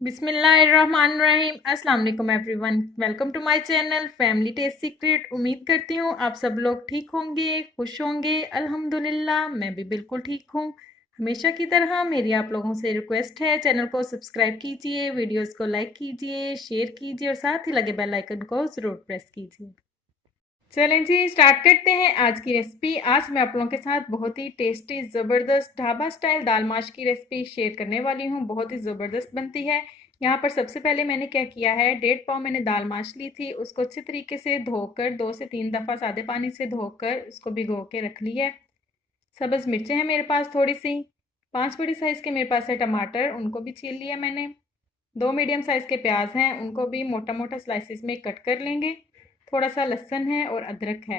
बिस्मिल्लाहिर्रहमानिर्रहीम। अस्सलाम वालेकुम everyone, welcome to my channel family taste secret. उम्मीद करती हूँ आप सब लोग ठीक होंगे, खुश होंगे। अल्हम्दुलिल्लाह मैं भी बिल्कुल ठीक हूँ। हमेशा की तरह मेरी आप लोगों से रिक्वेस्ट है, चैनल को सब्सक्राइब कीजिए, वीडियोस को लाइक कीजिए, शेयर कीजिए और साथ ही लगे बेल आइकन को ज़रूर प्रेस कीजिए। चलें जी, स्टार्ट करते हैं आज की रेसिपी। आज मैं आप लोगों के साथ बहुत ही टेस्टी ज़बरदस्त ढाबा स्टाइल दाल माश की रेसिपी शेयर करने वाली हूँ। बहुत ही ज़बरदस्त बनती है। यहाँ पर सबसे पहले मैंने क्या किया है, 1.5 पाव मैंने दाल माश ली थी। उसको अच्छे तरीके से धोकर 2 से 3 दफ़ा सादे पानी से धोकर उसको भिगो के रख ली है। सब्ज़ मिर्चें हैं मेरे पास थोड़ी सी। 5 बड़ी साइज़ के मेरे पास है टमाटर, उनको भी छील लिया मैंने। 2 मीडियम साइज़ के प्याज हैं, उनको भी मोटा मोटा स्लाइसिस में कट कर लेंगे। थोड़ा सा लहसुन है और अदरक है।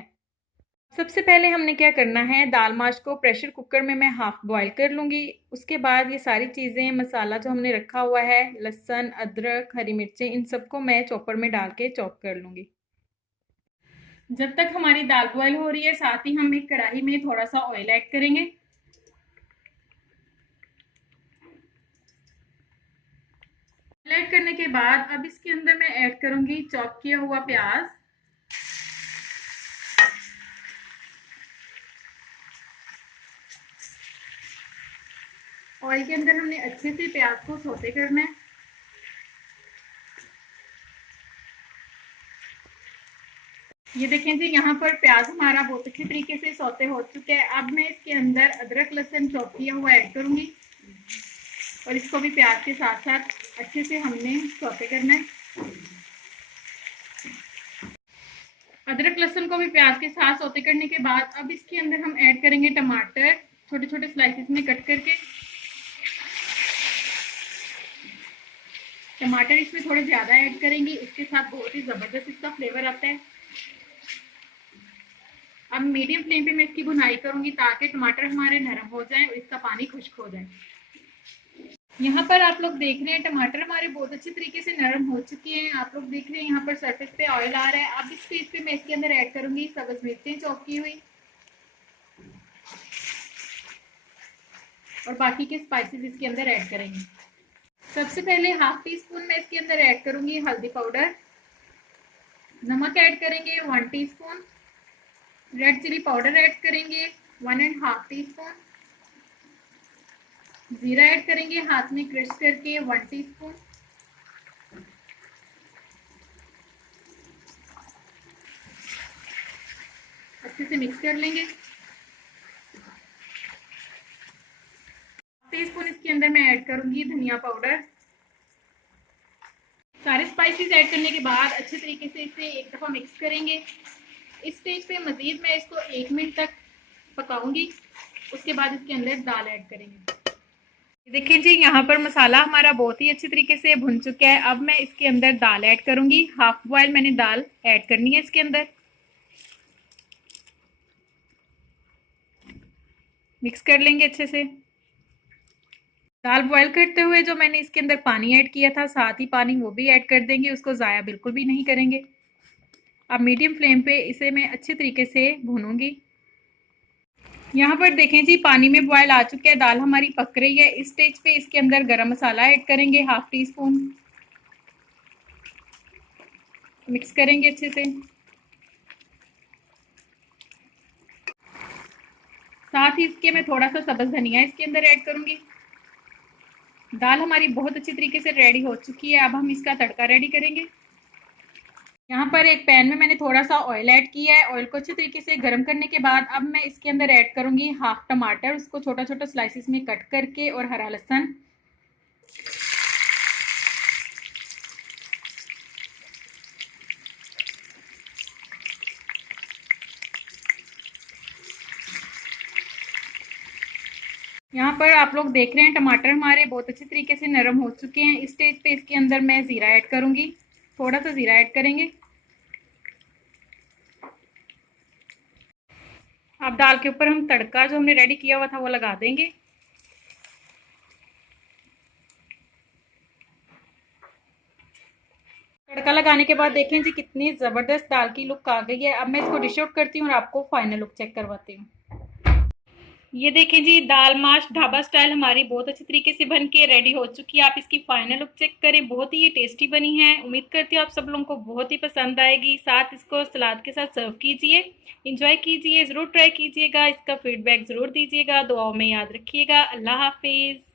सबसे पहले हमने क्या करना है, दाल माश को प्रेशर कुकर में मैं हाफ बॉईल कर लूँगी। उसके बाद ये सारी चीज़ें, मसाला जो हमने रखा हुआ है, लहसुन, अदरक, हरी मिर्चें, इन सबको मैं चॉपर में डाल के चॉप कर लूँगी। जब तक हमारी दाल बॉईल हो रही है, साथ ही हम एक कढ़ाई में थोड़ा सा ऑयल ऐड करेंगे। ऐड करने के बाद अब इसके अंदर मैं ऐड करूँगी चॉप किया हुआ प्याज। ऑयल के अंदर हमने अच्छे से प्याज को सौते करना है। ये देखें जी, यहाँ पर प्याज हमारा बहुत अच्छे तरीके से सौते हो चुके हैं। अब मैं इसके अंदर अदरक लहसुन चॉप किया हुआ ऐड करूंगी और इसको भी प्याज के साथ साथ अच्छे से हमने सौते करना है। अदरक लहसुन को भी प्याज के साथ सौते करने के बाद अब इसके अंदर हम ऐड करेंगे टमाटर, छोटे छोटे स्लाइसेस में कट करके। टमाटर इसमें थोड़े ज्यादा ऐड करेंगे, इसके साथ बहुत ही जबरदस्त इसका फ्लेवर आता है। अब मीडियम फ्लेम पे मैं इसकी भुनाई करूंगी ताकि टमाटर हमारे नरम हो जाए और इसका पानी खुश्क हो जाए। यहाँ पर आप लोग देख रहे हैं टमाटर हमारे बहुत अच्छे तरीके से नरम हो चुके हैं। आप लोग देख रहे हैं यहाँ पर सरफेस पे ऑयल आ रहा है। अब इस स्टेज पे मैं इसके अंदर ऐड करूंगी सब्ज मिर्चें चॉप की हुई और बाकी के स्पाइसेस इसके अंदर ऐड करेंगे। सबसे पहले हाफ टी स्पून मैं इसके अंदर ऐड करूंगी हल्दी पाउडर। नमक ऐड करेंगे 1 teaspoon. Red chilli powder add करेंगे 1.5 टीस्पून। जीरा ऐड करेंगे हाथ में क्रश करके 1 टीस्पून। अच्छे से मिक्स कर लेंगे। टीस्पून इसके अंदर मैं ऐड करूंगी धनिया पाउडर। सारे स्पाइसेस ऐड करने के बाद अच्छे तरीके से इसे एक दफ़ा मिक्स करेंगे। इस स्टेज पे मज़ीद मैं इसको 1 मिनट तक पकाऊंगी। उसके बाद इसके अंदर दाल ऐड करेंगे। देखिए जी, यहाँ पर मसाला हमारा बहुत ही अच्छे तरीके से भुन चुका है। अब मैं इसके अंदर दाल ऐड करूंगी। हाफ बॉयल मैंने दाल ऐड करनी है इसके अंदर। मिक्स कर लेंगे अच्छे से। दाल बॉयल करते हुए जो मैंने इसके अंदर पानी ऐड किया था, साथ ही पानी वो भी ऐड कर देंगे, उसको ज़ाया बिल्कुल भी नहीं करेंगे। अब मीडियम फ्लेम पे इसे मैं अच्छे तरीके से भूनूंगी। यहाँ पर देखें जी, पानी में बॉयल आ चुका है, दाल हमारी पक रही है। इस स्टेज पे इसके अंदर गरम मसाला ऐड करेंगे हाफ टी स्पून। मिक्स करेंगे अच्छे से। साथ ही इसके मैं थोड़ा सा सब्ज़ धनिया इसके अंदर ऐड करूंगी। दाल हमारी बहुत अच्छी तरीके से रेडी हो चुकी है। अब हम इसका तड़का रेडी करेंगे। यहाँ पर एक पैन में मैंने थोड़ा सा ऑयल ऐड किया है। ऑयल को अच्छे तरीके से गर्म करने के बाद अब मैं इसके अंदर ऐड करूंगी हाफ टमाटर, उसको छोटा छोटा स्लाइसिस में कट करके, और हरा लहसुन। यहाँ पर आप लोग देख रहे हैं टमाटर हमारे बहुत अच्छे तरीके से नरम हो चुके हैं। इस स्टेज पे इसके अंदर मैं ज़ीरा ऐड करूंगी। थोड़ा सा ज़ीरा ऐड करेंगे। अब दाल के ऊपर हम तड़का जो हमने रेडी किया हुआ था वो लगा देंगे। तड़का लगाने के बाद देखें जी, कितनी ज़बरदस्त दाल की लुक आ गई है। अब मैं इसको डिश आउट करती हूँ और आपको फाइनल लुक चेक करवाती हूँ। ये देखें जी, दाल माश ढाबा स्टाइल हमारी बहुत अच्छी तरीके से बन के रेडी हो चुकी है। आप इसकी फाइनल लुक चेक करें, बहुत ही ये टेस्टी बनी है। उम्मीद करती हूँ आप सब लोगों को बहुत ही पसंद आएगी। साथ इसको सलाद के साथ सर्व कीजिए, इंजॉय कीजिए, ज़रूर ट्राई कीजिएगा। इसका फीडबैक ज़रूर दीजिएगा, दुआओं में याद रखिएगा। अल्लाह हाफिज़।